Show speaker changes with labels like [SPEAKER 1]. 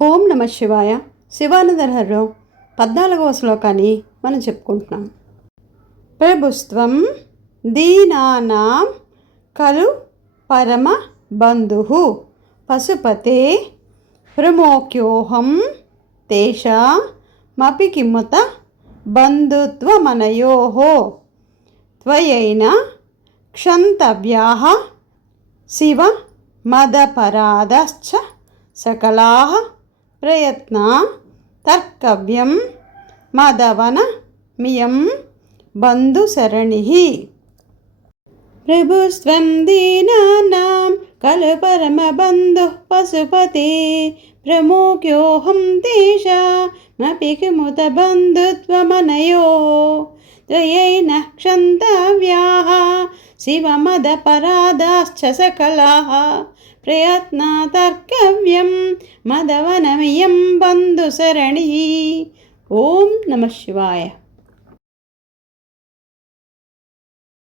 [SPEAKER 1] ఓం నమ శివాయ. శివానందరహరో పద్నాలుగవ శ్లోకాన్ని మనం చెప్పుకుంటున్నాం. ప్రభుత్వం దీనానాం కలు పరమ బంధు పశుపతే ప్రమోక్యోహం తేషామపి కిముత బంధుత్వమనయో త్వయైన క్షంతవ్యా శివ మదపరాధశ్చ సకలా ప్రయత్న తర్కవ్యం మదవన మియం బంధుసరణి ప్రభుస్వం దీనానాం ఖలు పరమబంధు పశుపతి ప్రముఖ్యోహం తేషామపి కిముత బంధుత్వమనయో త్వయైన క్షంతవ్యాః. శివమదపరాధాశ్చ సకలాः ప్రయత్నాతర్కవ్యం మదవనమియం బంధుసరణి ఓం నమ శివాయ